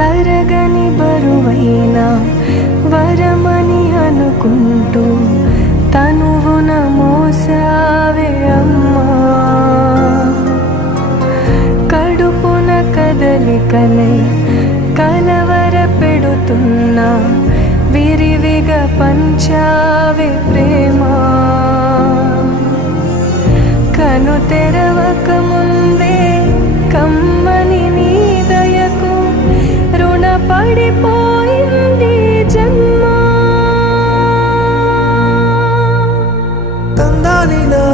కరగని బరువైన వరమని అనుకుంటూ తనువున మోసావే అమ్మా. కడుపున కదలికలే కలవర పెడుతున్నా విరివిగా పంచావే ప్రేమ. కను పడిపోయింది జన్మ. తందాలి నా